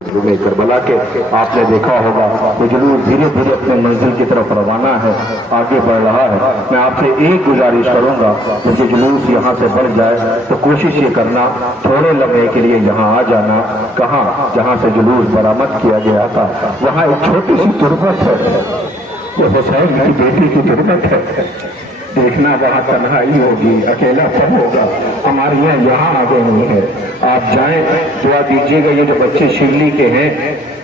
کربلا کے آپ نے دیکھا ہوگا وہ جلوس دھیرے دھیرے اپنے منزل کی طرف روانہ ہے، آگے بڑھ رہا ہے۔ میں آپ سے ایک گزارش کروں گا کہ جلوس یہاں سے بڑھ جائے تو کوشش یہ کرنا تھوڑے لمحے کے لیے یہاں آ جانا، کہاں جہاں سے جلوس برآمد کیا گیا تھا وہاں ایک چھوٹی سی تربت ہے، یہ حسین کی بیٹی کی تربت ہے۔ دیکھنا وہاں تنہائی ہوگی، اکیلا پن ہوگا، ہمارے یہاں آ گئے ہوئے ہیں، آپ جائیں دعا دیجیے گا۔ یہ جو بچے شرلی کے ہیں،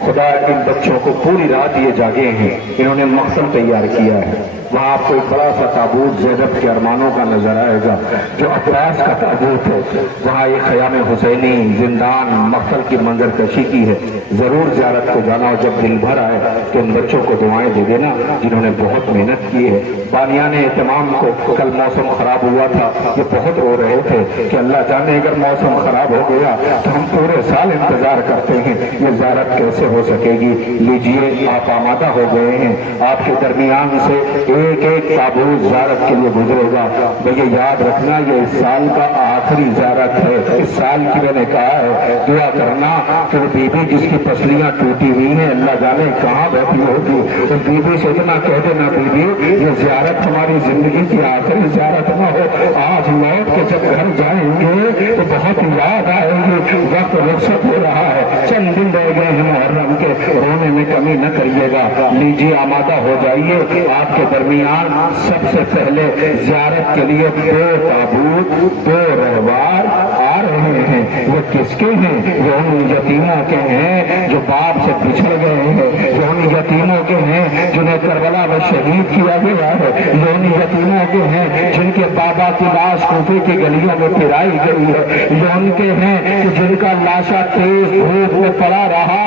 خدا ان بچوں کو پوری رات یہ جاگے ہیں، انہوں نے مقتل تیار کیا ہے۔ وہاں آپ کو ایک بڑا سا تابوت زینب کے ارمانوں کا نظر آئے گا جو عباس کا تابوت ہے، وہاں ایک خیام حسینی زندان مقتل کی منظر کشی کی ہے۔ ضرور زیارت کو جانا، اور جب دل بھر آئے تو ان بچوں کو دعائیں دے دینا جنہوں نے بہت محنت کی ہے۔ بانیان اہتمام کو کل موسم خراب ہوا تھا، یہ بہت رو رہے تھے کہ اللہ جانے اگر موسم خراب ہو گیا تو ہم پورے سال انتظار کرتے ہیں، یہ زیارت کیسے ہو سکے گی۔ لیجئے آپ آمادہ ہو گئے ہیں، آپ کے درمیان سے ایک ایک تابوت زیارت کے لیے گزرے گا۔ یہ یاد رکھنا یہ اس سال کا آخری زیارت ہے۔ اس سال کی میں نے کہا ہے دعا کرنا کہ وہ بی بی جس کی پسلیاں ٹوٹی ہوئی ہیں اللہ جانے کہاں بیٹھی ہوگی، اس بی بی سے اتنا کہہ دینا بی بی یہ زیارت ہماری زندگی کی آخری زیارت نہ ہو، آج لوٹ کے جب گھر جائیں گے تو بہت یاد آئے گی، وقت رخصت ہو رہا ہے، چند دن رہ گئے ہیں محرم کے، رونے میں کمی نہ کریے گا۔ لیجیے آمادہ ہو جائیے، آپ کے درمیان سب سے پہلے زیارت کے لیے 2 تابوت 2 رہوار آ رہے ہیں۔ وہ کس کے ہیں؟ وہ ان یتیموں کے ہیں جو باپ سے بچھڑ گئے ہیں، وہ ان یتیموں کے ہیں جنہیں کربلا میں شہید کیا گیا ہے، وہ ان یتیموں کے ہیں جن کے بابا کی لاش کوفے کی گلیوں میں پھرائی گئی ہے، وہ ان کے ہیں کہ جن کا لاشا تیز دھوپ میں پڑا رہا،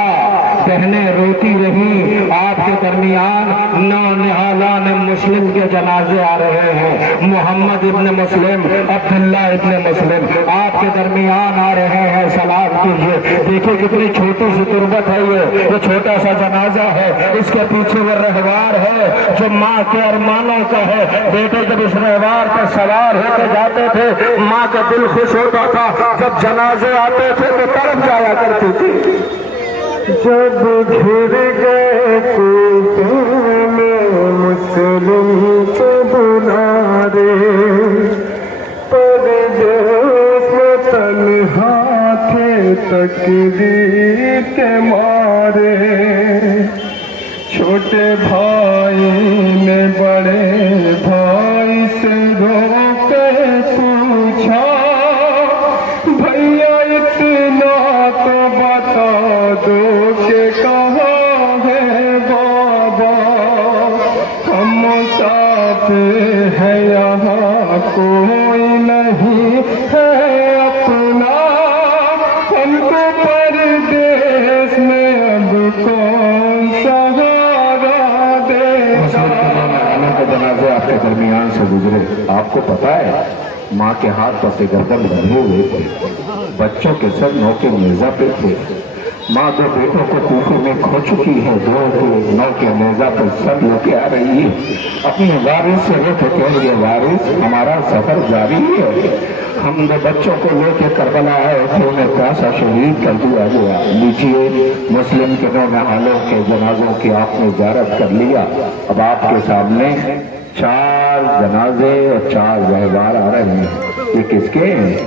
بہنیں روتی رہی۔ آپ کے درمیان نونہالان مسلم کے جنازے آ رہے ہیں، محمد ابن مسلم، عبداللہ ابن مسلم آپ کے درمیان آ رہے ہیں، سلام کیجیے۔ دیکھیں کتنی چھوٹی سی تربت ہے، یہ چھوٹا سا جنازہ ہے، اس کے پیچھے وہ رہوار ہے جو ماں کے ارمانوں کا ہے۔ بیٹے جب اس رہوار پر سوار ہو کے جاتے تھے ماں کا دل خوش ہوتا تھا، جب جنازے آتے تھے تو تڑپ جایا کرتی تھی۔ جب گھر گئے کوفے میں مسلم کے بلارے، پردیس میں تنہا تھے تقدیر کے مارے، چھوٹے بھائی نے بڑے بھائی سے رو کے پوچھا، بھیا اتنا تو بتا دو کہ کہاں ہے بابا، ہم مسافر ہیں یہاں کوئی نہیں ہے اپنا، ہم کو پردیس میں اب کون سہارا دے گا۔ جنازے آپ کے درمیان سے گزرے، آپ کو پتا ہے ماں کے ہاتھ پر سے گردن بندھے ہوئے تھے، بچوں کے سر نو کے نیزہ پہ تھے۔ ماں 2 بیٹوں کو کوفے میں کھو چکی ہے، 2 نو کے نیزہ پر سر لے کے آ رہی ہے، اپنی وارث سے وہ تو کہیں گے وارث ہمارا سفر جاری ہے، ہم 2 بچوں کو لے کے کربلا آئے تھے، انہیں پیاسا شہید کر دیا گیا۔ لیجیے مسلم کے نونہالوں کے جنازوں کی آپ نے زیارت کر لیا، اب آپ کے سامنے 4 جنازے اور 4 رہوار آ رہے ہیں۔ یہ کس کے ہیں؟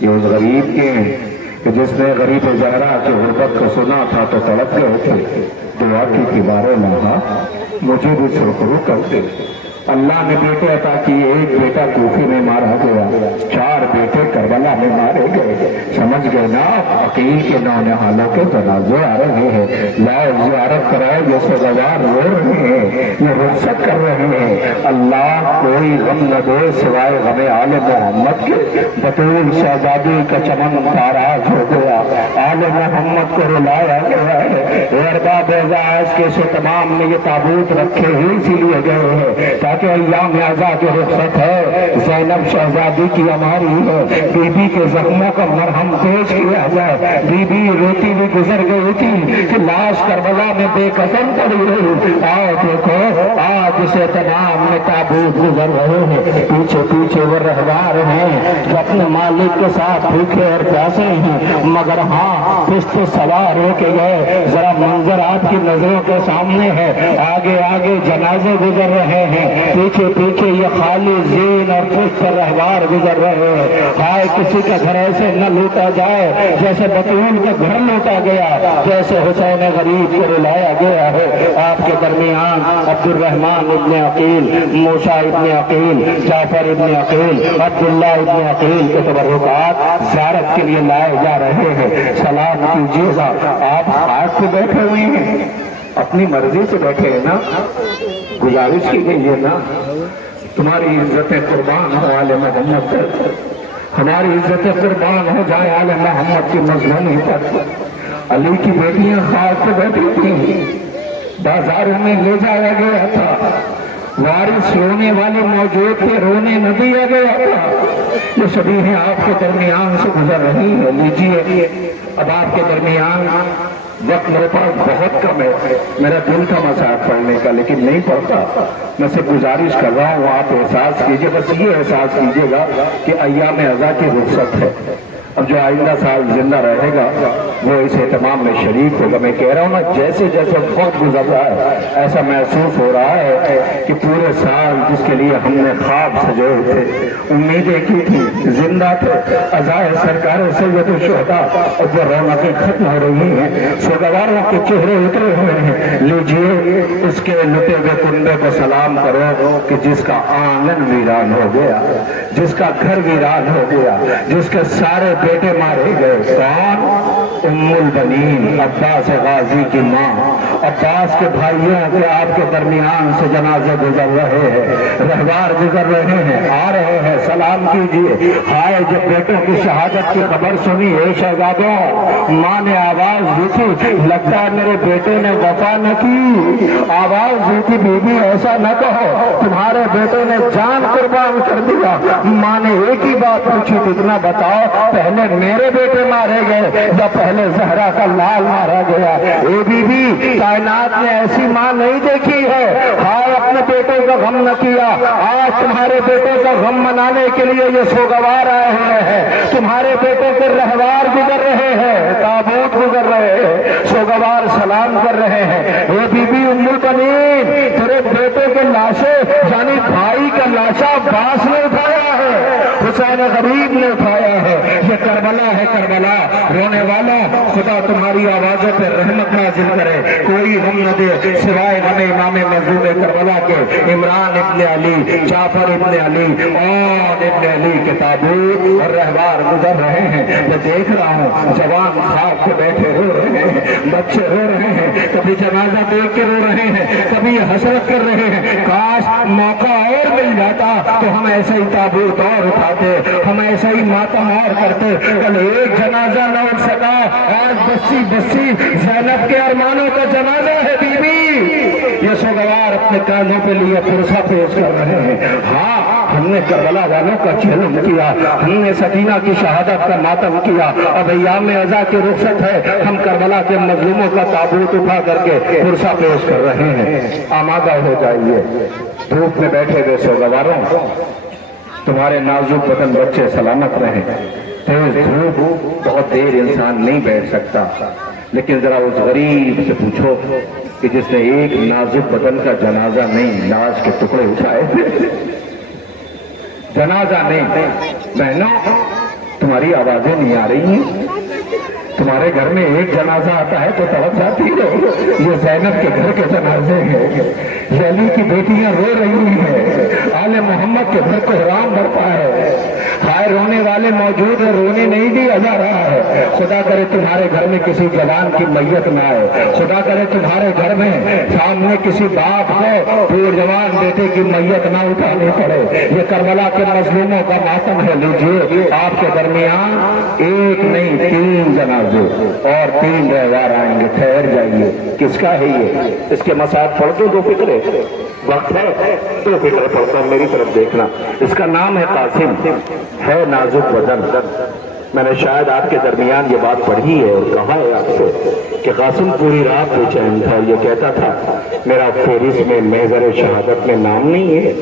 یہ اس غریب کے ہیں کہ جس نے غریب زہرا کی غربت کو سنا تھا تو تڑپ گئے تھے، دعا کی دیواریں لاہا مجھے بھی سرخرو کرتے۔ اللہ نے بیٹے عطا کیے، ایک بیٹا کوفے میں مارا گیا، 4 بیٹے کربلا میں مارے گئے۔ سمجھ گئے نا، عقیل کے نونہالوں کے جنازے آ رہے ہیں، لاؤ زیارت کرائے، یہ سزاوار رو رہے ہیں، یہ رخصت کر رہے ہیں۔ اللہ کوئی غم نہ دے سوائے غم آل محمد کے، بطول شہزادی کا چمن تاراج ہو گیا، آل محمد کو رلایا گیا ہے، अरबाब एजाज के से तमाम में ये ताबूत रखे ही इसीलिए गए हैं ताकि अय्याम आज़ा की रुखसत है, ज़ैनब शहजादी की हमारी है, बीबी के जख्मों का मरहम पेश किया जाए। बीबी रोती हुई गुजर गई थी कि लाश करबला में बेकदम पड़ी रही। आओ देखो आज से तमाम में ताबूत गुजर रहे हैं, पीछे पीछे वो रहवार हैं जो अपने मालिक के साथ भूखे और प्यासे हैं, मगर हाँ पिस्ते सवार होके गए। जरा मंजर आपकी नजरों के सामने है, आगे आगे जनाजे गुजर रहे हैं, पीछे पीछे ये खाली जीन और पुष्प रहवार गुजर रहे हैं। हाय किसी का घर ऐसे न लूटा जाए जैसे बतूल का घर लूटा गया, जैसे हुसैन गरीब को रुलाया गया है। आपके दरमियान अब्दुर्रहमान इब्ने अकील, मूसा इब्ने अकील, जाफर इब्ने अकील, अब्दुल्ला इब्ने अकील के तबर्रुकात ज़ियारत के लिए लाए जा रहे हैं। सलाम कीजिएगा। आप हाथ पे बैठे हुए हैं, अपनी मर्जी से बैठे हैं ना, गुजारिश की गई है ना, तुम्हारी इज्जतें कुर्बान हो आले मोहम्मद पर, हमारी इज्जतें कुर्बान हो जाए आले मोहम्मद की मजलूमी पर। अली की बेटियां खाक पे बैठी थी, बाजार में ले जाया गया था, वारिस रोने वाले मौजूद थे, रोने न दिया गया था। ये सभी हैं आपके दरमियान से गुजर रही है। लीजिए अब आपके दरमियान वक्त मेरे पास बहुत कम है, मेरा दिल था मसाहत पढ़ने का लेकिन नहीं पढ़ता। मैं सिर्फ गुजारिश कर रहा हूँ, आप एहसास कीजिए, बस ये एहसास कीजिएगा कि अय्याम अज़ा की रुखसत है। अब जो आइंदा साल जिंदा रहेगा वो इस एहतमाम में शरीक होगा। मैं कह रहा हूँ ना, जैसे जैसे वक्त गुजर रहा है ऐसा महसूस हो रहा है कि पूरे साल जिसके लिए हमने ख्वाब सजोए थे, उम्मीदें की थी, जिंदा थे, अज़ाए सरकार सैयद शुहदा, और वो रौनकें खत्म हो रही हैं, सोगवारों के चेहरे उतरे हुए हैं। लीजिए इसके लुटे हुए कुंबे को सलाम करो कि जिसका आंगन वीरान हो गया, जिसका घर वीरान हो गया, जिसके सारे बेटे मारे गए। कौन? उम्मुल बनीन, अब्बास गाजी की माँ। अब्बास के भाइयों के आपके दरमियान से जनाजे गुजर रहे हैं, रहवार गुजर रहे हैं, आ रहे हैं, सलाम कीजिए। हाय जब बेटों की शहादत की खबर सुनी, ए शहजादों, माँ ने आवाज दी थी, लगता है मेरे बेटे ने वफा न की। आवाज दी थी, बीबी ऐसा न कहो, तुम्हारे बेटे ने जान कुर्बान कर दिया। माँ ने एक ही बात पूछी थी, इतना बताओ पहले मेरे बेटे मारे गए या पहले ज़हरा का लाल मारा गया? ए बीबी, कायनात ने ऐसी माँ नहीं देखी है। हाय अपने बेटे का गम न किया, आज तुम्हारे बेटे का गम मनाने के लिए ये सोगवार आए हुए हैं, तुम्हारे बेटे के रहवार गुजर रहे हैं, ताबूत गुजर रहे हैं, सोगवार सलाम कर रहे हैं। ए बीबी उम्मुल बनीन, तेरे बेटे के लाशे यानी भाई का लाशा अब्बास ने उठाया है, हुसैन गरीब ने उठाया है। ये करबला है, करबला। रोने वाला खुदा तुम्हारी आवाजों पर रहमत नाजिल करे, कोई गम न दे सिवाय गमे इमाम मज़लूम करबला के, इमरान इब्ने अली, जाफर इब्ने अली और इब्ने अली के ताबूत और रहवार गुजर रहे हैं। मैं देख रहा हूँ जवान खाक पे बैठे रो रहे हैं, बच्चे रो रहे हैं, कभी जनाजा देख के रो रहे हैं, कभी हसरत कर रहे हैं, काश मौका और मिल जाता तो हम ऐसा ही ताबूत और उठाते, हम ऐसा ही मातम और करते। कल एक जनाजा न उठ सका, आज बस्सी बस्सी ज़ैनब के अरमानों का जनाजा है। बीबी ये सोगवार अपने कानों पे लिए पुरसा पेश कर रहे हैं। हाँ, हमने करबला वालों का चेहरा किया, हमने सकीना की शहादत का मातम किया। अब अय्याम अज़ा की रुखसत है, हम करबला के मजलूमों का ताबूत उठा करके पुरसा पेश कर रहे हैं। आमादा हो जाइए। धूप में बैठे हुए सोगवारों, तुम्हारे नाजुक बदन बच्चे सलामत रहे। तेज धूप बहुत देर इंसान नहीं बैठ सकता, लेकिन जरा उस गरीब से पूछो कि जिसने एक नाजुक बदन का जनाजा नहीं, लाश के टुकड़े उठाए थे। जनाजा नहीं। बहनों, तुम्हारी आवाजें नहीं आ रही हैं। तुम्हारे घर में एक जनाजा आता है तो तड़प जाती है। ये ज़ैनब के घर के जनाजे हैं, अली की बेटियां रो रही हैं, आले मोहम्मद के घर को हराम बरपा है। हाय रोने वाले मौजूद है, रोने नहीं दिया जा रहा है। खुदा करे तुम्हारे घर में किसी जवान की मैयत न आए, खुदा करे तुम्हारे घर में सामने किसी बाप को जवान बेटे की मैयत ना उठानी पड़े। ये करबला के मजलूमों का मातम है। लीजिए आपके दरमियान एक नहीं 3 जनाजे और 3 रहवार आएंगे। ठहर जाइए, کس کا ہے یہ؟ اس کے مسائل پڑھ دو 2 فقرے، وقت ہے 2 فقرے پڑھتا ہوں، میری طرف دیکھنا۔ اس کا نام ہے قاسم، ہے نازک بدن۔ میں نے شاید آپ کے درمیان یہ بات پڑھی ہے اور کہا ہے آپ سے کہ قاسم پوری رات بے چین تھا، یہ کہتا تھا میرا فہرست میں محضر شہادت میں نام نہیں ہے۔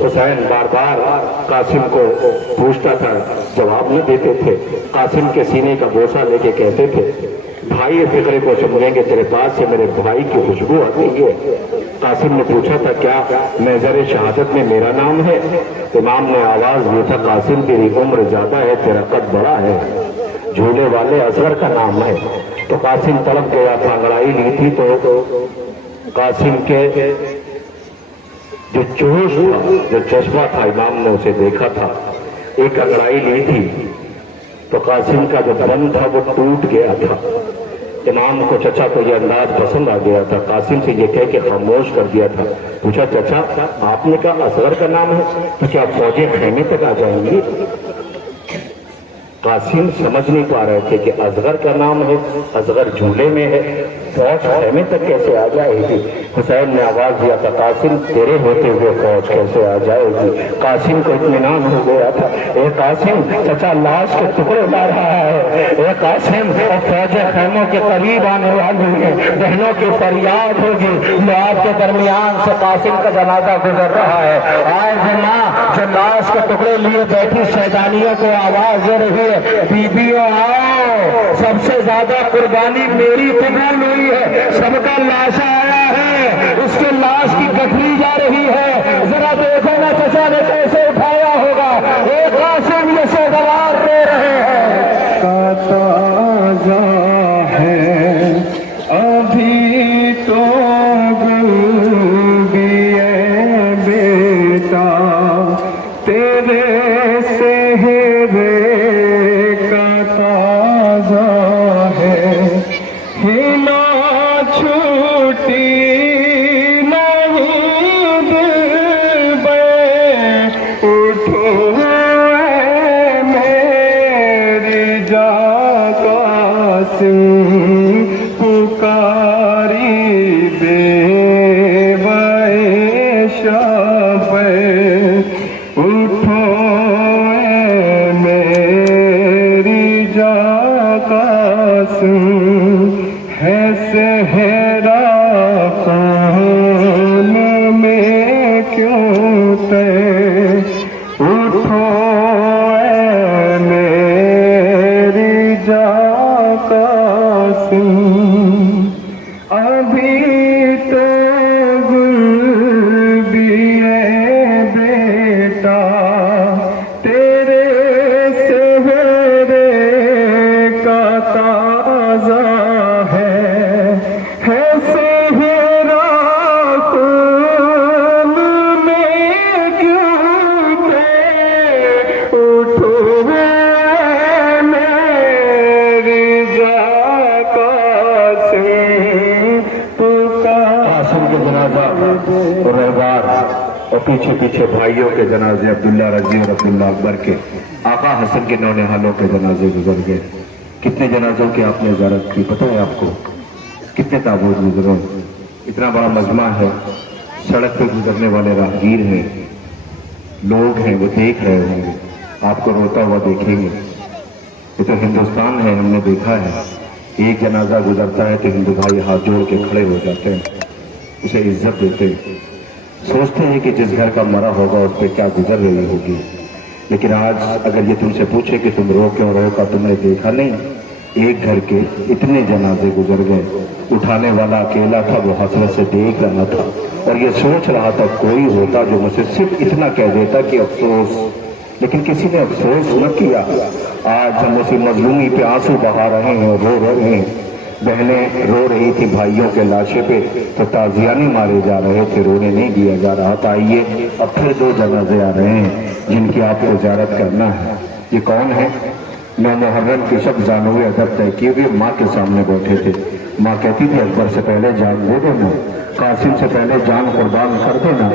حسین بار بار قاسم کو پوچھتا تھا، جواب نہ دیتے تھے۔ قاسم کے سینے کا بوسہ لے کے کہتے تھے بھائی یہ فقرے کو سمجھیں گے، تیرے پاس سے میرے بھائی کی خوشبو آتی ہے۔ قاسم نے پوچھا تھا کیا محضر شہادت میں میرا نام ہے؟ امام نے آواز دی تھا قاسم تیری عمر زیادہ ہے، تیرا قد بڑا ہے، جھولے والے اصغر کا نام ہے۔ تو قاسم تڑپ گیا تھا، انگڑائی لی تھی تو قاسم کے جو جوش تھا، جو جذبہ تھا، امام نے اسے دیکھا تھا، ایک انگڑائی لی تھی تو قاسم کا جو دم تھا وہ ٹوٹ گیا تھا۔ امام کو چچا کو یہ انداز پسند آ گیا تھا، قاسم سے یہ کہہ کے خاموش کر دیا تھا۔ پوچھا چچا آپ نے کہا اصغر کا نام ہے تو کیا فوجیں خیمے تک آ جائیں گی؟ قاسم سمجھ نہیں پا رہے تھے کہ اصغر کا نام ہے، اصغر جھولے میں ہے، فوج خیمے تک کیسے آ جائے گی؟ حسین نے آواز دیا تھا قاسم تیرے ہوتے ہوئے فوج کیسے آ جائے گی؟ قاسم کو اطمینان ہو گیا تھا، اے قاسم چچا لاش کے ٹکڑے لا رہا ہے، اے قاسم اور فوجیں خیموں کے قریب آنے والی ہیں، بہنوں کی فریاد ہوگی۔ لوگ کے درمیان سے قاسم کا جنازہ گزر رہا ہے، آئے ہیں ماں جو لاش کے ٹکڑے لیے بیٹھی شہزادیوں کو آواز دے رہی ہے بیبیوں آؤ، سب سے زیادہ قربانی میری قبول ہوئی ہے، سب کا لاشا آیا ہے، اس کے لاش کی گٹھری جا رہی ہے، ذرا دیکھو نا چچا نے کیسے اٹھایا ہوگا۔ ایک قاسم یہ سوگوار رو رہے ہیں، تازہ ہے ابھی تو گل ہے بیٹا تیرے سہرے کا تازہ ہے، ہنا چھوٹی نہیں دل بے اٹھو اے میری جا قاسم پکاری بے شب اٹھو اے میری جا قاسم ہے صحرا خان میں کیوں تے اٹھو اے میری جا قاسم ابھی تو گل بھی ہے بیٹا تیرے سہرے کا تازہ ہے سہرا خون میں کیوں تے اٹھو اے میری جا قاسم قاسم کے جنازہ اور رہبار اور پیچھے پیچھے بھائیوں کے جنازے عبداللہ رضی اور عبداللہ اکبر کے، آقا حسن کے نونہالوں کے جنازے گزر گئے۔ کتنے جنازوں کی آپ نے زیارت کی پتہ ہے آپ کو؟ کتنے تابوت گزرے؟ اتنا بڑا مجمع ہے، سڑک پہ گزرنے والے راہگیر ہیں، لوگ ہیں، وہ دیکھ رہے ہوں گے، آپ کو روتا ہوا دیکھیں گے۔ یہ تو ہندوستان ہے، ہم نے دیکھا ہے ایک جنازہ گزرتا ہے تو ہندو بھائی ہاتھ جوڑ کے کھڑے ہو جاتے ہیں، اسے عزت دیتے ہیں، سوچتے ہیں کہ جس گھر کا مرا ہوگا اس پہ کیا گزر رہی ہوگی۔ لیکن آج اگر یہ تم سے پوچھے کہ تم رو کیوں رو کا تم نے دیکھا نہیں، ایک گھر کے اتنے جنازے گزر گئے، اٹھانے والا اکیلا تھا، وہ حسرت سے دیکھ رہا تھا اور یہ سوچ رہا تھا کوئی ہوتا جو مجھے صرف اتنا کہہ دیتا کہ افسوس، لیکن کسی نے افسوس نہ کیا۔ آج ہم اسی مظلومی پہ آنسو بہا رہے ہیں، رو رہے ہیں۔ بہنیں رو رہی تھی بھائیوں کے لاشے پہ تو تعزیانی مارے جا رہے تھے، رونے نہیں دیا جا رہا تھا۔ آئیے اب پھر 2 جنازے آ رہے ہیں جن کی آپ کو زیارت کرنا ہے۔ یہ کون ہے؟ میں محرم کے شب زانوے ادب طے کیے ہوئے ماں کے سامنے بیٹھے تھے، ماں کہتی تھی اکبر سے پہلے جان دے دینا، कासिम से पहले जान कुर्बान कर देना,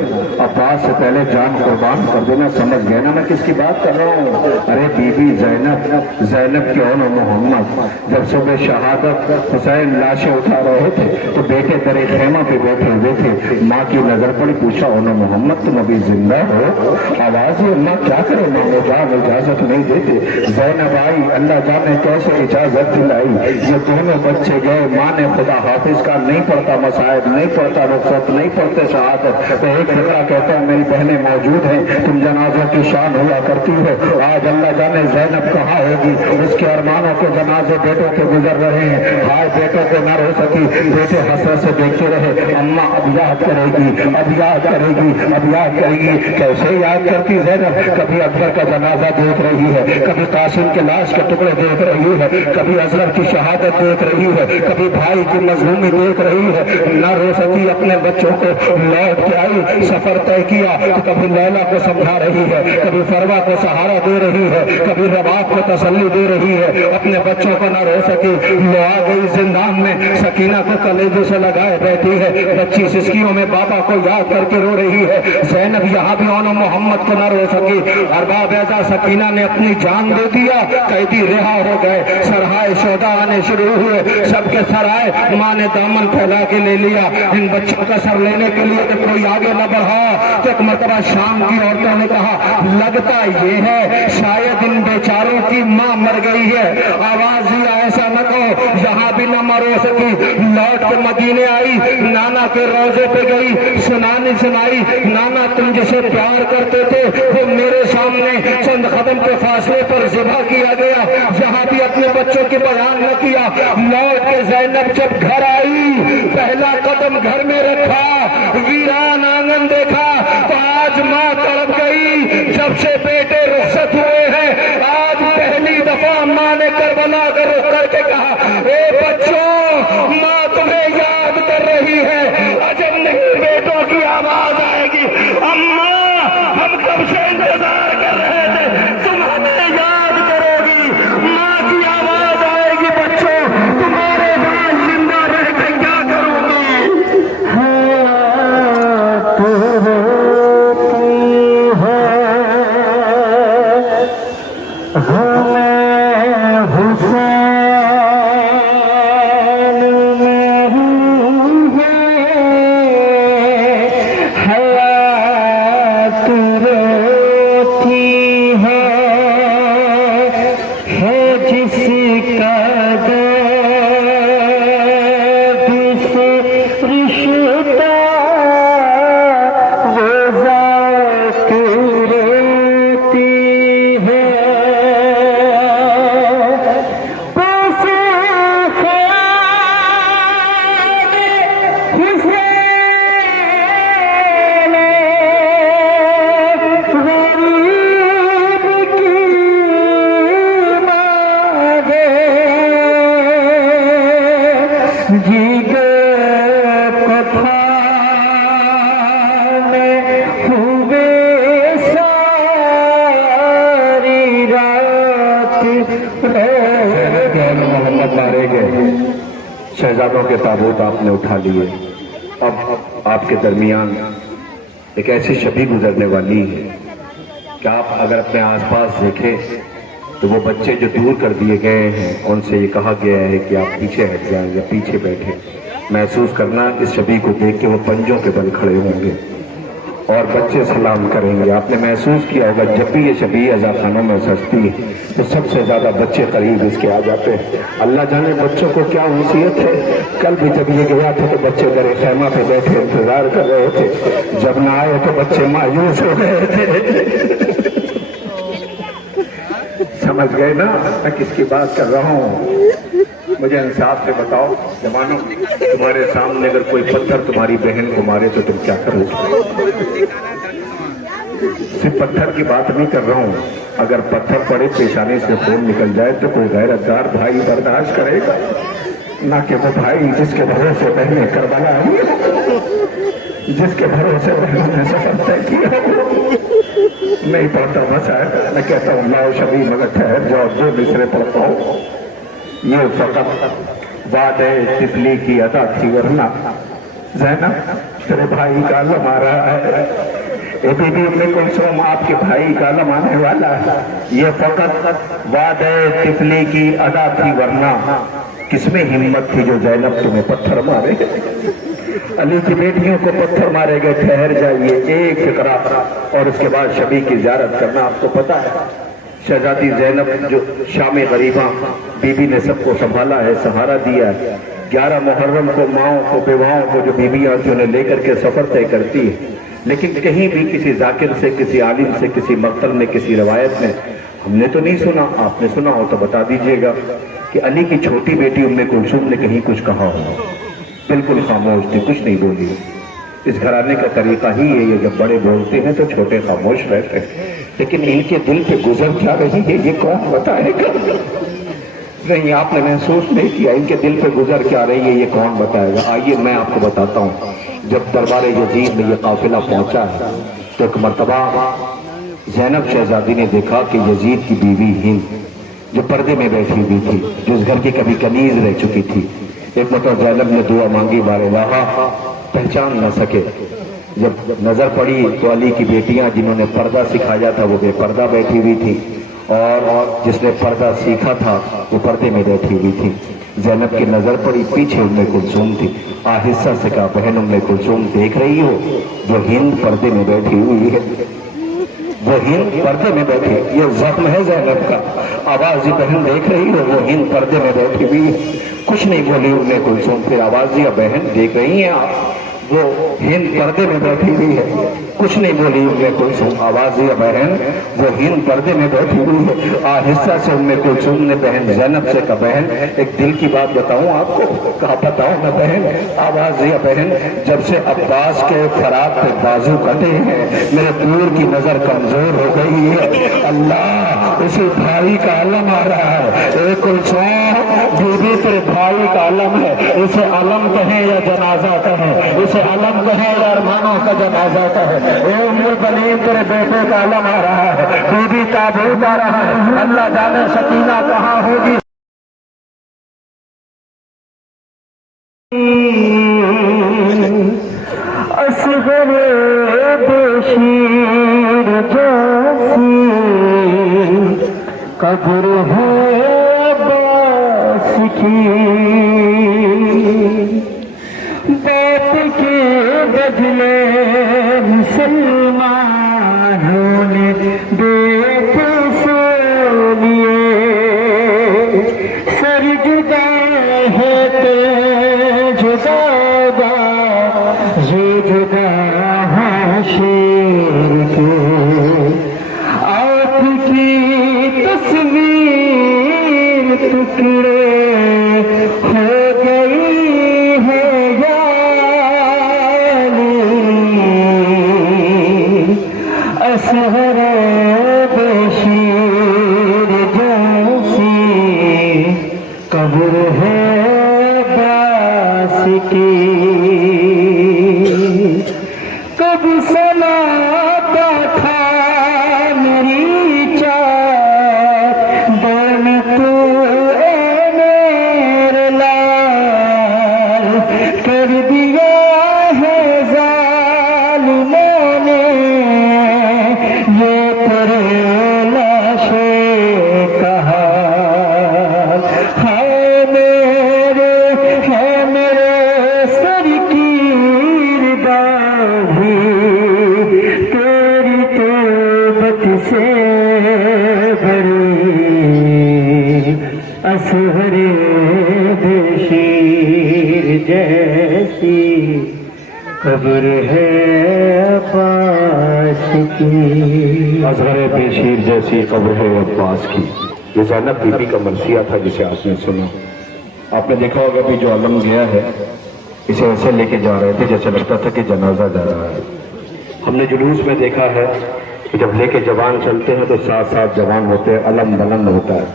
अब्बास से पहले जान कुर्बान कर देना। समझ गए ना मैं किसकी बात कर रहा हूँ? अरे बीबी ज़ैनब की औन मोहम्मद जब सुबह शहादत हुसैन लाशें उठा रहे थे तो बेटे दरे खेमा पे बैठे हुए थे। माँ की नजर पड़ी, पूछा ओनो मोहम्मद तुम अभी जिंदा हो? आवाज ही अम्मा क्या करे, मामो जान इजाजत नहीं देते। ज़ैनब आई, अल्लाह जाने कैसे इजाजत दिलाई। ये दोनों बच्चे गए, माँ ने खुदा हाफिज का नहीं पढ़ता मसाइब, नहीं पढ़ता रुखसत, नहीं पढ़ते शहादत, तो एक टुकड़ा कहता है मेरी बहनें मौजूद हैं, तुम जनाजों की शान हुआ करती हो। आज अल्लाह जाने ज़ैनब कहाँ होगी, उसके अरमानों के जनाजे बेटों के गुजर रहे हैं। हाय बेटों को न रो सकी, बेटे हसरत से देखते रहे। अम्मा अब याद करेगी, अब याद करेगी, अब याद करेगी। कैसे याद करती ज़ैनब? कभी अकबर का जनाजा देख रही है, कभी कासिम के लाश के टुकड़े देख रही है, कभी असगर की शहादत देख रही है, कभी भाई की मजलूमी देख रही है। न रो सकी, अपने बच्चों को लौट के आई, सफर तय किया तो कभी लैला को समझा रही है, कभी फरवा को सहारा दे रही है, कभी रबाब को तसल्ली दे रही है। अपने बच्चों को न रो सकी, लो आ गई जिंदान में, सकीना को कलेजे से लगाए बैठी है। बच्ची सिसकियों में बाबा को याद करके रो रही है। ज़ैनब यहाँ भी ओनो मोहम्मद को न रो सकी। अरबाब ऐसा सकीना ने अपनी जान दे दिया, कैदी रिहा हो गए, सरहाए शोदा आने शुरू हुए, सबके सराय माँ ने दामन फैला के ले लिया। इन बच्चों का सर लेने के लिए तो कोई आगे न बढ़ा। तो एक मरतबा शाम की औरतों ने कहा लगता ये है शायद इन बेचारों की माँ मर गई है। आवाज दिया ऐसा न कहो, यहाँ भी न मरो सकी। लौट के मदीने आई, नाना के रोजे पे गई, सुनाई नाना तुम जिसे प्यार करते थे वो मेरे सामने चंद कदम के फासले पर ज़िबा किया गया। यहाँ भी अपने बच्चों की बयान न किया। लौट के ज़ैनब जब घर आई, पहला कदम घर में रखा, वीरान आंगन देखा तो आज माँ तड़प गई। जब से बेटे रुखसत हुए हैं, आज पहली दफा माँ ने करबला का रुख करके कहा ए बच्चों, माँ तुम्हें याद कर रही है। अजब नहीं बेटों की आवाज आएगी, अम्मा हम कब से इंतजार कर रहे थे, तुम हमें याद करोगी। माँ की आवाज आएगी, बच्चों तुम्हारे बाद जिंदा रह के क्या करूंगी। शहजादों के ताबूत आपने उठा लिए। अब आपके दरमियान एक ऐसी शबी गुजरने वाली है कि आप अगर अपने आसपास देखें तो वो बच्चे जो दूर कर दिए गए हैं उनसे ये कहा गया है कि आप पीछे हट जाएं या पीछे बैठे। महसूस करना इस शबी को देख के वो पंजों के बल खड़े होंगे और बच्चे सलाम करेंगे। आपने महसूस किया होगा जब भी ये शबी अज़ाखानों में सजती है तो सबसे ज्यादा बच्चे करीब इसके आ जाते हैं। अल्लाह जाने बच्चों को क्या वसीयत है। कल भी जब ये गया था तो बच्चे दरे खैमा पे बैठे इंतजार कर रहे थे, जब ना आए तो बच्चे मायूस हो गए थे। समझ गए ना मैं किसकी बात कर रहा हूँ? मुझे इंसाफ से बताओ जवानों, तुम्हारे सामने अगर कोई पत्थर तुम्हारी बहन को मारे तो तुम क्या करोगे? सिर्फ पत्थर की बात नहीं कर रहा हूँ, अगर पत्थर पड़े पेशानी से खून निकल जाए तो कोई गैरतदार भाई बर्दाश्त करेगा? ना कि वो भाई जिसके भरोसे बहने करबला आई, जिसके भरोसे बहनों ने सफर तय किया। नहीं पढ़ता बस है, मैं कहता हूँ लाओ शबी मगर ठहर जाओ, दो मिसरे पढ़ता हूँ। ये फकत बात है तितली की अदा थी, वरना زینب تیرے بھائی کا علم آ رہا ہے، اے بی بی ام کلثوم آپ کے بھائی کا علم آنے والا ہے۔ یہ فقط وعدہ طفلی کی ادا تھی، ورنہ کس میں ہمت تھی جو زینب تمہیں پتھر مارے؟ علی کی بیٹیوں کو پتھر مارے گئے، ٹھہر جائیے ایک فقرہ اور اس کے بعد شبی کی زیارت کرنا۔ آپ کو پتا ہے شہزادی زینب جو شام غریباں بی بی نے سب کو سنبھالا ہے، سہارا دیا ہے، 11 محرم کو ماؤں کو بیواؤں کو جو بیویاں تھیں انہیں لے کر کے سفر طے کرتی ہے، لیکن کہیں بھی کسی ذاکر سے، کسی عالم سے، کسی مقتل میں، کسی روایت میں ہم نے تو نہیں سنا، آپ نے سنا ہو تو بتا دیجئے گا کہ علی کی چھوٹی بیٹی ام کلثوم نے کہیں کچھ کہا ہو؟ بالکل خاموش تھی، کچھ نہیں بولی۔ اس گھرانے کا طریقہ ہی یہ ہے، جب بڑے بولتے ہیں تو چھوٹے خاموش رہتے ہیں، لیکن ان کے دل پہ گزر کیا رہی ہے یہ کون بتائے گا؟ نہیں، آپ نے محسوس نہیں کیا ان کے دل پہ گزر کیا رہی ہے یہ کون بتائے گا؟ آئیے میں آپ کو بتاتا ہوں۔ جب دربار یزید میں یہ قافلہ پہنچا ہے تو ایک مرتبہ زینب شہزادی نے دیکھا کہ یزید کی بیوی ہند جو پردے میں بیٹھی ہوئی تھی، جو اس گھر کی کبھی کنیز رہ چکی تھی، ایک مرتبہ زینب نے دعا مانگی، بار الہا پہچان نہ سکے۔ جب نظر پڑی تو علی کی بیٹیاں جنہوں نے پردہ سکھایا تھا وہ بے پردہ بیٹھی ہوئی تھی، اور جس نے پردہ سیکھا تھا وہ پردے میں بیٹھی ہوئی تھی۔ زینب کی نظر پڑی، پیچھے ام کلثوم تھی، آہستہ سے کہا بہن ام کلثوم دیکھ رہی ہو جو ہند پردے میں بیٹھی ہوئی ہے؟ وہ ہند پردے میں بیٹھی، یہ زخم ہے زینب کا۔ آواز دی بہن دیکھ رہی ہو وہ ہند پردے میں بیٹھی ہوئی ہے؟ کچھ نہیں بولی ام کلثوم، پھر آواز دیا بہن دیکھ رہی ہیں آپ وہ ہند پردے میں بیٹھی ہوئی ہے؟ کچھ نہیں بولی ام کلثوم، آواز دیا بہن وہ ہند پردے میں بیٹھی ہوئی ہے۔ آہستہ سے ام کلثوم نے بہن زینب سے کہا بہن ایک دل کی بات بتاؤں آپ کو؟ کہا بتاؤ نا بہن۔ آواز دیا بہن جب سے عباس کے فرات پہ بازو کٹے ہیں میرے دور کی نظر کمزور ہو گئی ہے، اللہ اسی بھائی کا علم آ رہا ہے۔ اے کلثوم بیوی تیرے بھائی کا علم ہے، اسے علم کہیں یا جنازہ کہیں، اسے علم کہیں یا ارمانوں کا جنازہ کہیں۔ اے ام البنین تیرے بیٹے کا علم آ رہا ہے، بیوی تابوت آ رہا ہے، اللہ جانے سکینہ کہاں ہوگی۔ اصغر بشیر جیسی قبر ہے باس کی، بات کے بدلے مسلمانوں نے بیت سے لیے، سر جدا ہے تیج زادہ جدا ہے شیر کے، آپ کی تصویر ٹکڑے ہو گئی ہے اصغر بشیر جیسی قبر ہے باس کی، کب سناتا تھا میری چاہ بن تو اے میرے لال، کر دیا ہے ظالموں نے یہ تیرے لاشے کہا، ہے میرے سر کی داڑھی تیری توبت سے بری، اصغر بشیر جیسی قبر ہے عباس کی۔ اصغر بشیر جیسی قبر ہے عباس کی، یہ زینب بی بی کا مرثیہ تھا جسے آپ نے سنا۔ آپ نے دیکھا ہوگا کہ جو علم گیا ہے اسے ایسے لے کے جا رہے تھے جیسے لگتا تھا کہ جنازہ جا رہا ہے۔ ہم نے جلوس میں دیکھا ہے کہ جب لے کے جوان چلتے ہیں تو ساتھ ساتھ جوان ہوتے ہیں، علم بلند ہوتا ہے،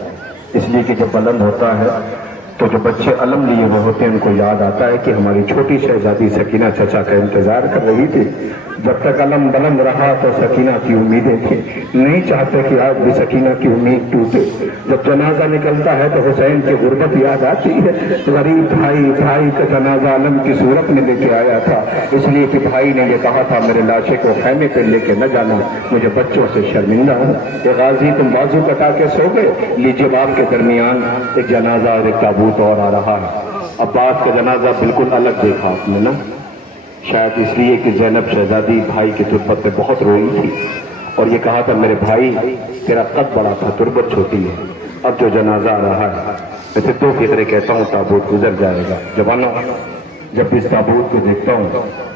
اس لیے کہ جب بلند ہوتا ہے تو جو بچے علم لیے ہوئے ہوتے ہیں ان کو یاد آتا ہے کہ ہماری چھوٹی شہزادی سکینہ چچا کا انتظار کر رہی تھی. جب تک علم بلند رہا تو سکینہ کی امیدیں تھیں. نہیں چاہتے کہ آج بھی سکینہ کی امید ٹوٹے. جب جنازہ نکلتا ہے تو حسین کی غربت یاد آتی ہے. غریب بھائی کا جنازہ علم کی صورت میں لے کے آیا تھا، اس لیے کہ بھائی نے یہ کہا تھا میرے لاشے کو خیمے پہ لے کے نہ جانا، مجھے بچوں سے شرمندہ ہوں. کہ غازی تم بازو کٹا کے سو گئے، لیجیے باپ کے درمیان ایک جنازہ اور ایک تابوت اور آ رہا ہے. عباس کا جنازہ بالکل الگ دیکھا آپ نے نا، شاید اس لیے کہ زینب شہزادی بھائی کی تربت پہ بہت روئی تھی اور یہ کہا تھا میرے بھائی تیرا قد بڑا تھا، تربت چھوٹی ہے. اب جو جنازہ آ رہا ہے میں دو فطرے کہتا ہوں تابوت گزر جائے گا. جوانوں جب بھی اس تابوت کو دیکھتا ہوں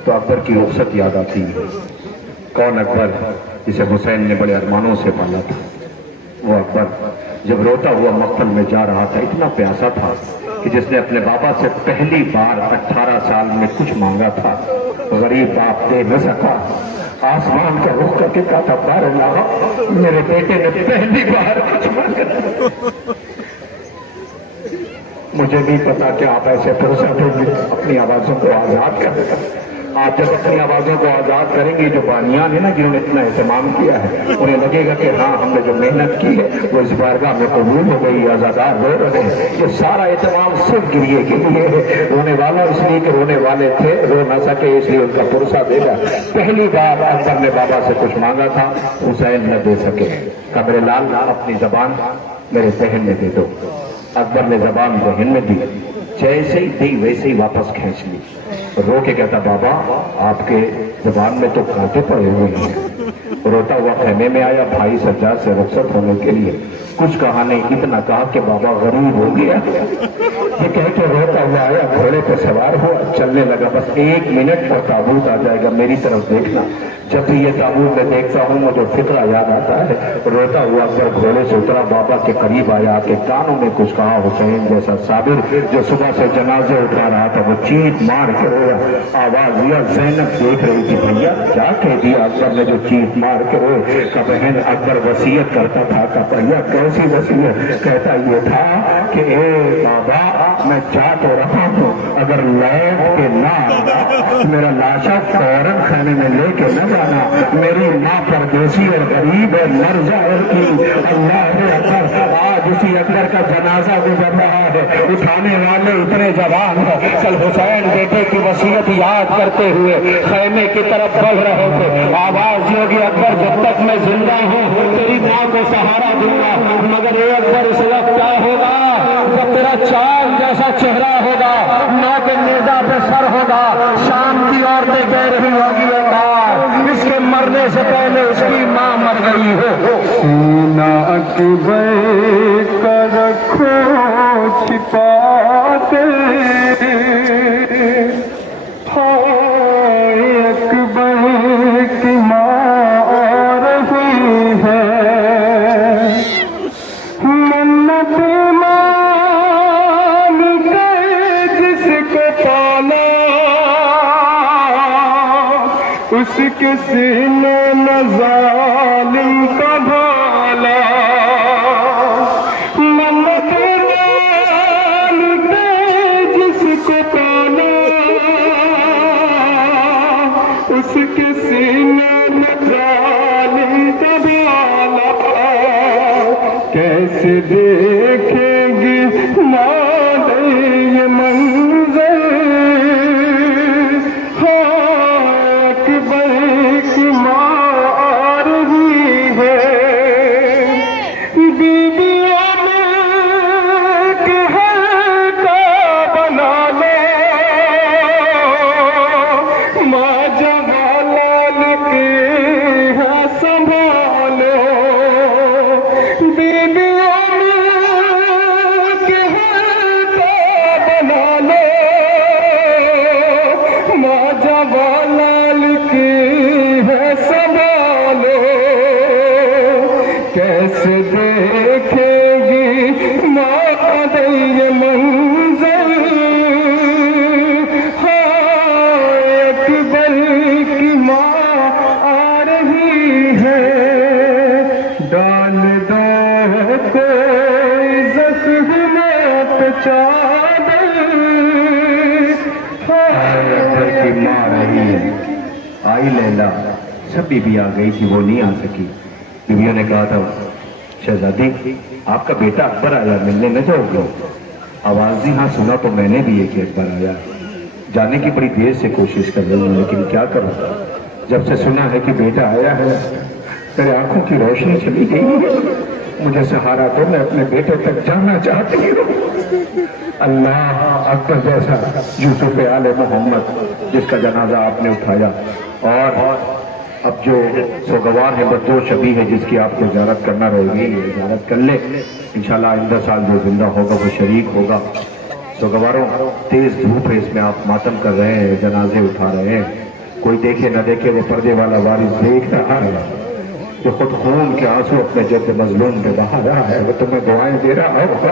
تو اکبر کی رخصت یاد آتی ہے. کون اکبر جسے حسین نے بڑے ارمانوں سے پالا تھا؟ وہ اکبر جب روتا ہوا مقتل میں جا رہا تھا اتنا پیاسا تھا کہ جس نے اپنے بابا سے پہلی بار 18 سال میں کچھ مانگا تھا غریب باپ دے نہ سکا. آسمان کا رخ کر کے کہا تھا بار اللہ میرے بیٹے نے پہلی بار کچھ مانگا. مجھے نہیں پتا کہ آپ ایسے فرصت دیں گے اپنی آوازوں کو آزاد کر دیں. آپ جب اپنی آوازوں کو آزاد کریں گے جو بانیان ہیں نا جنہوں نے اتنا اہتمام کیا ہے انہیں لگے گا کہ ہاں ہم نے جو محنت کی ہے وہ اس بارگاہ میں قبول ہو گئی. آزادار رو رہے ہیں. یہ سارا اہتمام صرف گریے کے لیے ہے. رونے والا اس لیے کہ رونے والے تھے، رو نہ سکے اس لیے ان کا پرسہ دے گا. پہلی بار اکبر نے بابا سے کچھ مانگا تھا، حسین نہ دے سکے. کہ میرے لال اپنی زبان میرے ذہن میں دے دو. اکبر نے زبان ذہن میں دی، جیسے ہی دی ویسے ہی واپس کھینچ لی. رو کے کہتا بابا آپ کے زبان میں تو کانٹے پڑے ہوئے ہیں. روتا ہوا خیمے میں آیا بھائی سجاد سے رخصت ہونے کے لیے. کچھ کہا نہیں، اتنا کہا کہ بابا غریب ہو گیا. یہ کہہ کے روتا ہوا آیا، گھوڑے پہ سوار ہوا، چلنے لگا. بس 1 منٹ اور تابوت آ جائے گا، میری طرف دیکھنا. جب بھی یہ تابوت میں دیکھتا ہوں مجھے فکرہ یاد آتا ہے. روتا ہوا اکبر گھوڑے سے اترا، بابا کے قریب آیا کہ کانوں میں کچھ کہا. حسین جیسا صابر جو صبح سے جنازے اٹھا رہا تھا وہ چیخ مار کے رویا. آواز دیا، زینب دیکھ رہی تھی. بھیا کیا کہہ دیا اکبر نے جو چیخ مار کے روئے؟ کہ بہن اکبر وصیت کرتا تھا. کہ بھیا کیسی وصیت؟ کہتا یہ تھا کہ اے بابا میں جا تو رہا ہوں، اگر لائٹ کے نہ میرا لاشا فوراً خانے میں لے کے نہ جانا. میری ماں پردیسی اور غریب ہے، مر جائے گی. اللہ اکبر. آج اسی اکبر کا جنازہ گزر رہا ہے، اٹھانے والے اتنے جوان ہیں. کل حسین بیٹے کی وصیت یاد کرتے ہوئے خیمے کی طرف بڑھ رہے تھے. آواز ہوگی اکبر جب تک میں زندہ ہوں تیری ماں کو سہارا دوں گا. مگر اے اکبر اس وقت کیا ہوگا جب تیرا چاند جیسا چہرہ ہوگا، ماں کے نیزہ پہ سر ہوگا، شام کی عورتیں کہہ رہی ہوگی اکبر اس کے مرنے سے پہلے اس کی ماں مر گئی ہو. سینہ اکبر کا رکھو چھپا کے، ہائے اکبر کی ماں آ رہی ہے. منت مان کے جس کو پالا اس کے سینے میں ظالم کا بھالا. منت مان کے جس کو پالا اس کے سینے میں ظالم کا بھالا. کیسے دیکھیں گی ماں یہ منظر، ہائے اکبر کی ماں آ رہی ہے. بیویوں میں کہ ہلکا بنا لو، ماں جوالال کے ہے سنبھالو. بیویوں میں अकबर की माँ रही है, आई लैला। सब बीबी आ गई थी, वो नहीं आ सकी। बीवियों ने कहा था, शहजादी आपका बेटा अकबर आया, मिलने न जाओगे? आवाज दी, हाँ सुना तो मैंने भी है कि अकबर आया। जाने की बड़ी देर से कोशिश कर रही हूँ, लेकिन क्या करूँ, जब से सुना है कि बेटा आया है मेरे आंखों की रोशनी चली गई है। मुझे सहारा दो, मैं अपने बेटे तक जाना चाहती हूँ। अल्लाह अकबर जैसा यूसुफ आले मोहम्मद जिसका जनाजा आपने उठाया, और अब जो सोगवार है बदो शबी है जिसकी आपको इजारत करना रहेगी, इजारत कर ले। इंशाल्लाह आइंदा साल जो जिंदा होगा वो शरीक होगा। सोगवारों, तेज धूप है, इसमें आप मातम कर रहे हैं, जनाजे उठा रहे हैं। कोई देखे न देखे, वो पर्दे वाला वारिस देख रहा है जो खुद खून के आंसू अपने जद मजलूम पे बहा रहा है, वो तुम्हें दुआएं दे रहा होगा,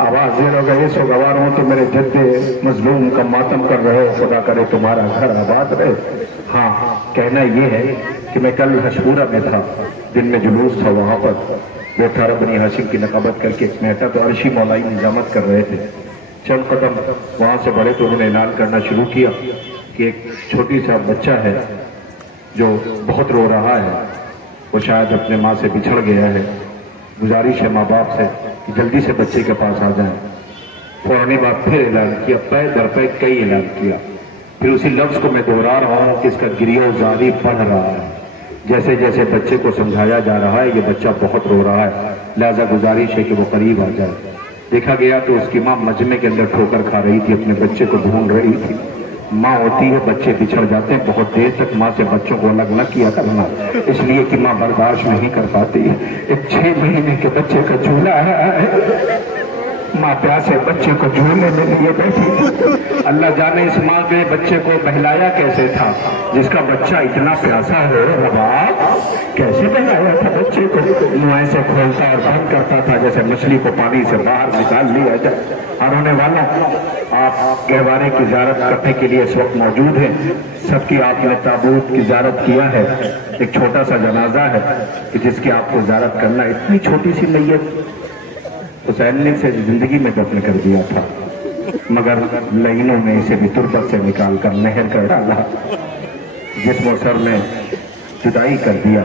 आवाज दे रहा होगा, सोगवार हो तो मेरे जद्दे मजलूम का मातम कर रहे हो, खुदा करे तुम्हारा घर आबाद रहे। हाँ, कहना ये है कि मैं कल हशपूरा में था, दिन में जुलूस था, वहां पर वो 18 बनी हाशिम की नकाबत करके मेहता तो अर्शी मौलाई निजामत कर रहे थे। चंद कदम वहां से बढ़े तो उन्होंने ऐलान करना शुरू किया कि एक छोटी सा बच्चा है जो बहुत रो रहा है, वो शायद अपने माँ से बिछड़ गया है। गुजारिश है माँ बाप से कि जल्दी से बच्चे के पास आ जाएं। फौरन बाद फिर ऐलान किया, पै दर पै कई ऐलान किया, फिर उसी लफ्ज को मैं दोहरा रहा हूँ कि इसका गिरिया जारी बढ़ रहा है। जैसे जैसे बच्चे को समझाया जा रहा है ये बच्चा बहुत रो रहा है, लिहाजा गुजारिश है कि वो करीब आ जाए। देखा गया तो उसकी माँ मजमे के अंदर ठोकर खा रही थी, अपने बच्चे को ढूंढ रही थी। माँ होती है, बच्चे बिछड़ जाते हैं, बहुत देर तक माँ से बच्चों को अलग न किया करना, इसलिए कि माँ बर्दाश्त नहीं कर पाती। एक 6 महीने के बच्चे का झूला है, माँ प्यासे बच्चे को झूलने में लिए बैठी थी। अल्लाह जाने इस माँ के बच्चे को बहलाया कैसे था, जिसका बच्चा इतना प्यासा हो, रबाब कैसे बहलाया था बच्चे को। मुँह ऐसे खोलता और बंद करता था जैसे मछली को पानी से बाहर निकाल लिया जाए। और होने वाला, आप गहवारे की ज़ियारत करने के लिए इस वक्त मौजूद हैं। सबकी आपने ताबूत की ज़ियारत किया है। एक छोटा सा जनाजा है कि जिसकी आपको ज़ियारत करना, इतनी छोटी सी मैयत हुसैन ने इसे जिंदगी में दफन कर दिया था, मगर लाइनों में इसे भी तुरबत से निकाल कर नहर कर डाला, जिस्म सर में जुदाई कर दिया।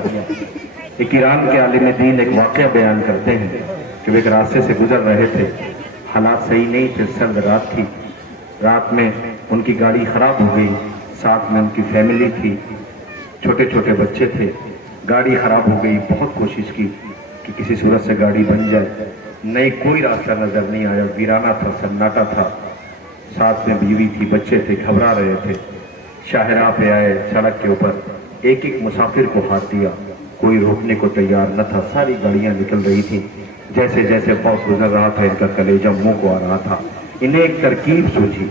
एक ईरान के आलिम दीन एक वाक़या बयान करते हैं कि वे एक रास्ते से गुजर रहे थे, हालात सही नहीं थे, सर्द रात थी। रात में उनकी गाड़ी खराब हो गई, साथ में उनकी फैमिली थी, छोटे छोटे बच्चे थे। गाड़ी खराब हो गई, बहुत कोशिश की कि किसी सूरत से गाड़ी बन जाए, नहीं कोई रास्ता नजर नहीं आया, वीराना था, सन्नाटा था। साथ में बीवी थी, बच्चे थे, घबरा रहे थे। शाहराह पे आए, सड़क के ऊपर एक एक मुसाफिर को हाथ दिया, कोई रोकने को तैयार न था। सारी गाड़ियां निकल रही थी, जैसे जैसे बॉस गुजर रहा था इनका कलेजा मुंह को आ रहा था। इन्हें एक तरकीब सूझी,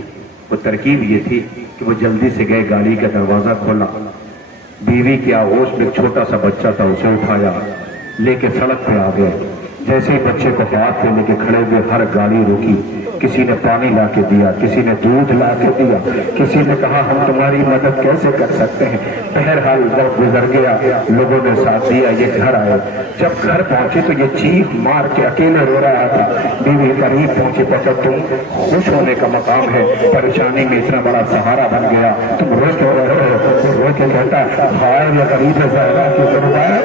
वो तरकीब ये थी कि वो जल्दी से गए, गाड़ी का दरवाजा खोला, बीवी की आगोश में छोटा सा बच्चा था, उसे उठाया, लेके सड़क पे आ गए। जैसे ही बच्चे को हाथ में लेके खड़े हुए, हर गाड़ी रुकी, किसी ने पानी ला के दिया, किसी ने दूध ला के दिया, किसी ने कहा हम तुम्हारी मदद कैसे कर सकते हैं। बहरहाल वक्त गुजर गया, लोगों ने साथ दिया, ये घर आए। जब घर पहुंचे तो ये चीख मार के अकेले रो रहा था। बीवी करीब पहुंची, पता तुम खुश होने का मकाम है, परेशानी में इतना बड़ा सहारा बन गया, तुम रो क्यों रहे हो? रो के कहता हाय ये गरीब ज़हरा की गुरबात,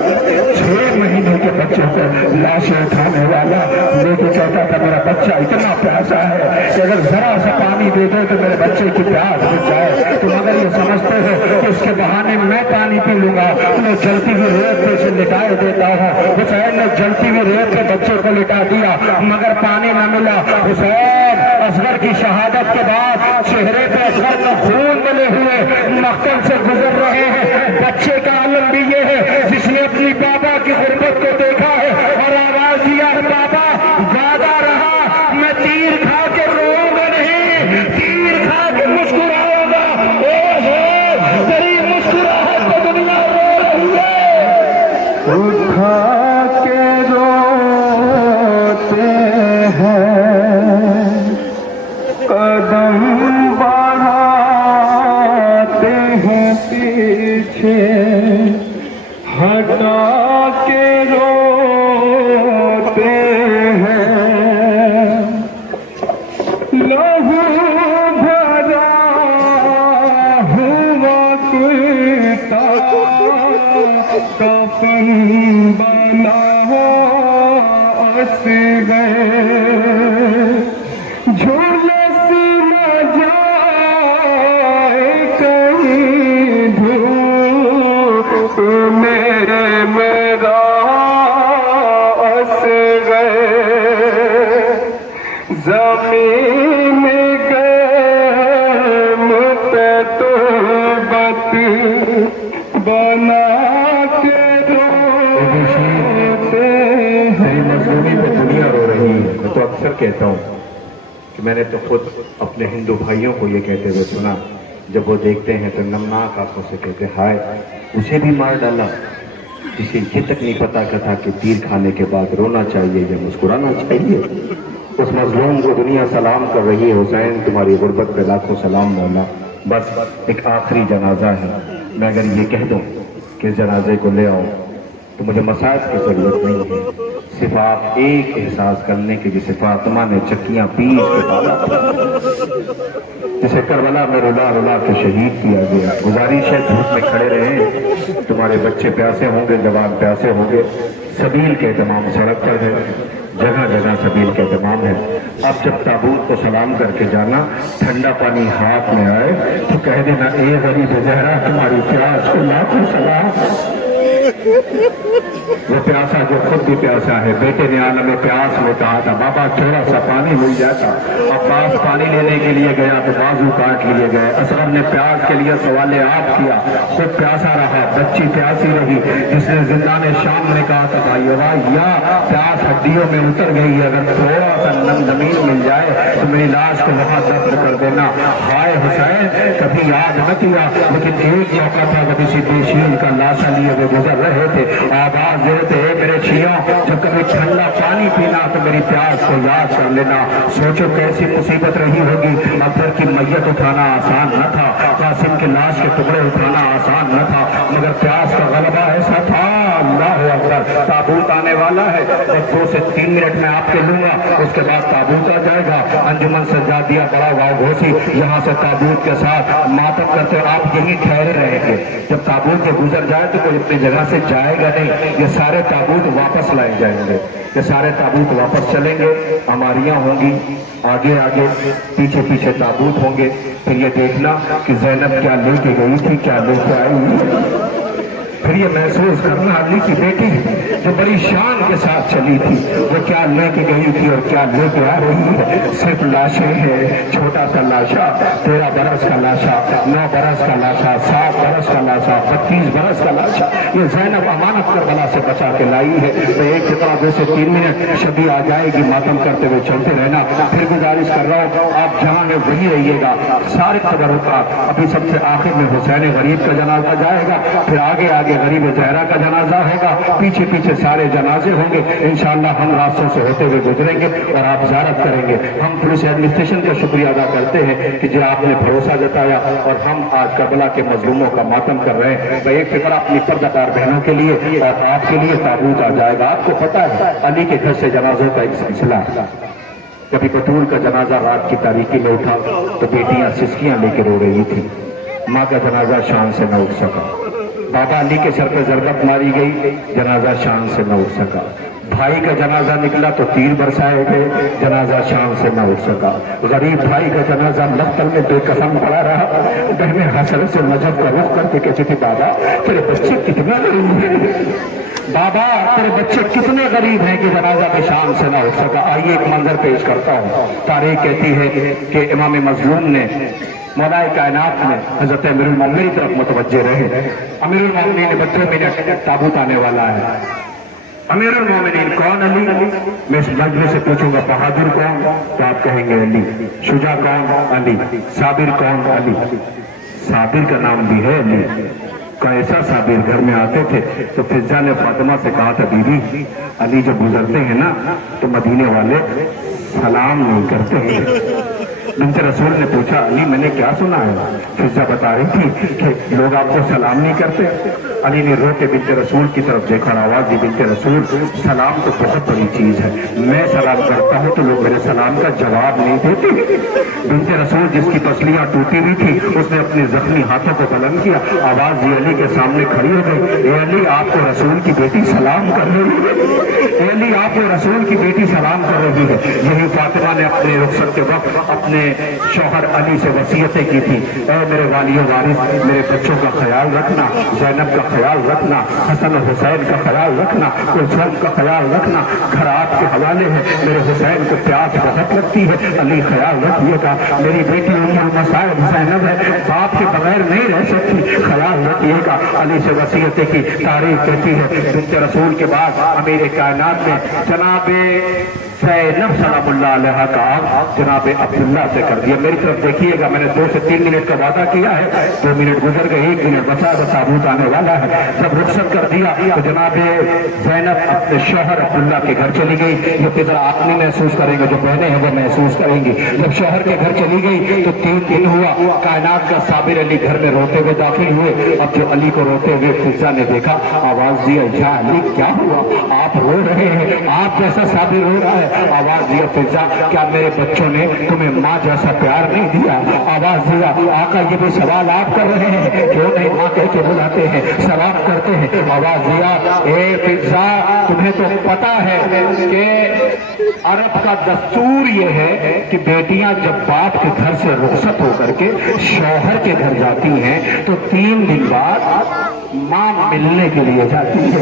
6 महीने के बच्चे को लाशें उठाने वाला लेके कहता था मेरा बच्चा इतना प्यासा है कि अगर जरा सा पानी दे दो तो मेरे बच्चे की प्यास बुझ जाए। तुम अगर ये समझते हो कि इसके बहाने मैं पानी पी लूंगा, मैं जलती हुई रेत पे इसे लिटाए देता हूँ। हुसैन ने जलती हुई रेत पे बच्चे को लिटा दिया, मगर पानी न मिला। हुसैन असगर की शहादत के बाद चेहरे पे असगर का खून मिले हुए मक्तल से गुजर रहे हैं। बच्चे का आलम भी ये है जिसने अपनी बाबा की गुर्बत को देखा है और आवाज दिया है बाबा वादा रहा मैं तीर खा के रोऊंगा नहीं, तीर खा के मुस्कुराऊंगा। ओहो तेरी मुस्कुराहट को दुनिया रो रही है। उठा के रोते हैं कदम पे तो बत्ती बना के रोते मेरी मजलूमी पे दुनिया रो रही है। मैं तो अक्सर कहता हूँ कि मैंने तो खुद अपने हिंदू भाइयों को ये कहते हुए सुना, जब वो देखते हैं तो नमनाक आंखों से कहते हाय उसे भी मार डाला, जिसे ये तक नहीं पता था कि तीर खाने के बाद रोना चाहिए या मुस्कुराना चाहिए। उस मजलूम को दुनिया सलाम कर रही है, हुसैन तुम्हारी गुर्बत पे लाखों सलाम मौला। बस एक आखिरी जनाजा है, मैं अगर ये कह दूं कि इस जनाजे को ले आओ तो मुझे मसाज की जरूरत नहीं है, सिर्फ आप एक एहसास करने की जिसे फातिमा ने चक्कियां पीस के डाला, जिसे करबला में रुला रुला के शहीद किया गया। गुजारिश है धूप में खड़े रहे, तुम्हारे बच्चे प्यासे होंगे, जवान प्यासे होंगे। सबील के तमाम सड़क पर है, जगह जगह सबील के तमाम है। अब जब ताबूत को सलाम करके जाना, ठंडा पानी हाथ में आए तो कह देना ए गरीब ज़हरा तुम्हारी प्यास को लाखों सलाम। वो प्यासा जो खुद भी प्यासा है, बेटे ने आलम प्यास में कहा था बाबा थोड़ा सा पानी मिल जाता। अब्बास पानी लेने के लिए गया तो बाजू काट लिए गए। असगर ने प्यास के लिए सवाल आप किया, खुद प्यासा रहा, बच्ची प्यासी रही, जिसने जिंदान शाम ने कहा था भाई या प्यास हड्डियों में उतर गई, अगर थोड़ा सा नम जमीन मिल जाए तो मेरी लाश को वहां दफन कर देना। हाय हुसैन कभी याद न किया, लेकिन एक मौका था कभी सिद्दीकीन का लाशा लिए वो गुजर रहे थे, आवाज दे रहे थे मेरे छिया जब कभी ठंडा पानी पीना तो मेरी प्यास को याद कर लेना। सोचो कैसी मुसीबत रही होगी, अकबर की मैयत उठाना आसान न था, कासिम की लाश के टुकड़े उठाना आसान न था, मगर प्यास का गलबा ऐसा था। अल्लाह अकबर, ताबूत आने वाला है, बस 2 से 3 मिनट में आपके लूंगा, उसके बाद ताबूत आ जाएगा। अंजुमन सज्जादिया बड़ा गाँव घोसी यहाँ से ताबूत के साथ मातम करते आप यहीं ठहरे रहेंगे। जब ताबूत से गुजर जाए तो कोई अपनी जगह से जाएगा नहीं, ये सारे ताबूत वापस लाए जाएंगे, ये सारे ताबूत वापस चलेंगे। हमारियाँ होंगी आगे आगे, पीछे पीछे ताबूत होंगे। फिर ये देखना कि ज़ैनब क्या लेके गई थी, क्या लेके आई। फिर ये महसूस करना अली की बेटी जो बड़ी शान के साथ चली थी वो क्या लेके गई थी और क्या लेके आ रही है। सिर्फ लाशें हैं, छोटा सा लाशा 13 बरस का लाशा, 9 बरस का लाशा, 7 बरस का लाशा, 32 बरस का लाशा। ये ज़ैनब अमानत करबला से बचा के लाई है। तो एक कितना 2 से 3 मिनट शबी आ जाएगी, मातम करते हुए चलते रहना। फिर गुजारिश कर रहा हूँ आप जहाँ में वहीं रहिएगा, सारे खबर होगा। अभी सबसे आखिर में हुसैन गरीब का जनाजा जाएगा, फिर आगे आगे गरीब ज़हरा का जनाजा होगा, पीछे पीछे सारे जनाजे होंगे। इंशाअल्लाह हम रास्तों से होते हुए गुजरेंगे और आप ज़ियारत करेंगे। हम पुलिस एडमिनिस्ट्रेशन का शुक्रिया अदा करते हैं कि जो आपने भरोसा जताया और हम आज करबला के मजलूमों का मातम कर रहे हैं। मैं एक फिक्र अपनी पर्दादार बहनों के लिए और आपके लिए ताबूत आ जाएगा। आपको पता है अली के घर से जनाजों का एक सिलसिला है। कभी बतूल का जनाजा रात की तारीकी में उठा तो बेटियां सिसकियां लेकर रो रही थी, माँ का जनाजा शान से न उठ सका। बाबा अली के सर पे जरबत मारी गई, जनाजा शान से न उठ सका। भाई का जनाजा निकला तो तीर बरसाए गए, जनाजा शान से न उठ सका। गरीब भाई का जनाजा लफ्तल में बेकसम पड़ा रहा। बहने हसरत से नजब का रुख करके कहती थी बाबा तेरे बच्चे कितने गरीब हैं, बाबा तेरे बच्चे कितने गरीब हैं कि जनाजा की शान से न उठ सका। आइए एक मंजर पेश करता हूँ। तारीख कहती है कि इमाम मजलूम ने मौलाए कायनात में हजरत अमीरुल मोमिनीन की तरफ मुतवज्जे रहे। अमीरुल मोमिनीन ने 2 मिनट ताबूत आने वाला है। अमीरुल मोमिनीन कौन? अली। मैं इस मजलिस से पूछूंगा बहादुर कौन, तो आप कहेंगे अली। शुजा कौन? अली। साबिर कौन? अली। साबिर का नाम भी है अली। कैसा साबिर? घर में आते थे तो फिजा ने फातिमा से कहा था बीबी अली जब गुजरते हैं ना तो मदीने वाले सलाम नहीं करते हैं। बिन्ते रसूल ने पूछा अली मैंने क्या सुना है? फिजा बता रही थी कि लोग आपको सलाम नहीं करते। अली ने रो के बिन्ते रसूल की तरफ देखा और आवाज दी बिन्ते रसूल सलाम तो बहुत बड़ी चीज है, मैं सलाम करता हूँ तो लोग मेरे सलाम का जवाब नहीं देते। बिन्ते रसूल जिसकी पसलियां टूटी हुई थी उसने अपने जख्मी हाथों को बुलंद किया, आवाज दी अली के सामने खड़ी हो गई, ए अली आपको रसूल की बेटी सलाम कर रही है, ए अली आपको रसूल की बेटी सलाम कर रही है। यही फातिमा ने अपने रुखसत के वक्त अपने शौहर अली से वसीयतें की थी, ऐ मेरे वालियो वारिस मेरे बच्चों का ख्याल रखना, ज़ैनब का ख्याल रखना, हसन और हुसैन का ख्याल रखना, कुलसुम का ख्याल रखना। घर आपके हवाले है, मेरे हुसैन को प्यास बहुत लगती है, अली ख्याल रखिएगा। मेरी बेटी उम्मुल मसाइब ज़ैनब है, बाप आपके बगैर नहीं रह सकती। ख्याल रखिएगा। अली से वसीयत की तारीफ कहती है बिन्त रसूल के बाद अमीर कायनात में जनाबे ज़ैनब सलामुल्लाह अलैहा का जनाब अब्दुल्ला से कर दिया। मेरी तरफ देखिएगा, मैंने 2 से 3 मिनट का वादा किया है, 2 मिनट गुजर गए, 1 मिनट बचा, ताबूत आने वाला है। जब रुखसत कर दिया तो जनाब ज़ैनब अपने शौहर अब्दुल्ला के घर चली गई। ये फिक्र आप नहीं महसूस करेंगे, जो बहने हैं वो महसूस करेंगी। जब शौहर के घर चली गई तो 3 दिन हुआ। कायनात का साबिर अली घर में रोते हुए दाखिल हुए। अब जो अली को रोते हुए फिजा ने देखा, आवाज दिया, या अली क्या हुआ, आप रो रहे हैं, आप जैसा साबिर रो रहा है। आवाज दिया, फिजा क्या मेरे बच्चों ने तुम्हें माँ जैसा प्यार नहीं दिया? आवाज दिया, आका ये भी सवाल आप कर रहे हैं, क्यों नहीं माँ कह के बुलाते हैं, सलाम करते हैं? आवाज दिया, ए फिजा तुम्हें तो पता है कि अरब का दस्तूर ये है कि बेटियां जब बाप के घर से रुखसत होकर के शौहर के घर जाती हैं तो 3 दिन बाद माँ मिलने के लिए जाती है।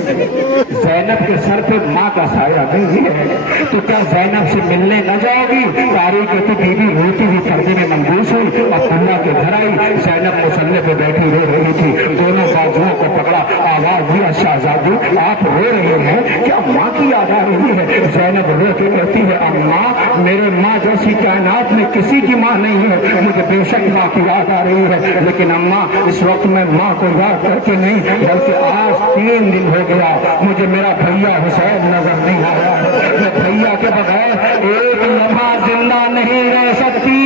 ज़ैनब के सर पे माँ का साया नहीं है, तो क्या ज़ैनब से मिलने न जाओगी? तारीख कहती बीबी रोती हुई पर्दे में मंगूस हुई। अब्दुल्ला के घर आई, ज़ैनब मुसल्ले पे बैठी रो रही थी, दोनों बाजुओं को पकड़ा। आवाज दिया, शहजादी आप रो रहे हैं, क्या माँ की याद आ रही है? ज़ैनब रो के कहती है, अम्मा मेरे माँ जैसी कायनात में किसी की माँ नहीं है, मुझे बेशक माँ की याद आ रही है, लेकिन अम्मा इस वक्त मैं माँ को याद करके नहीं, बल्कि आज 3 दिन हो गया मुझे मेरा भैया हुसैन नजर नहीं आया है। मैं भैया के बगैर एक लम्हा जिंदा नहीं रह सकती।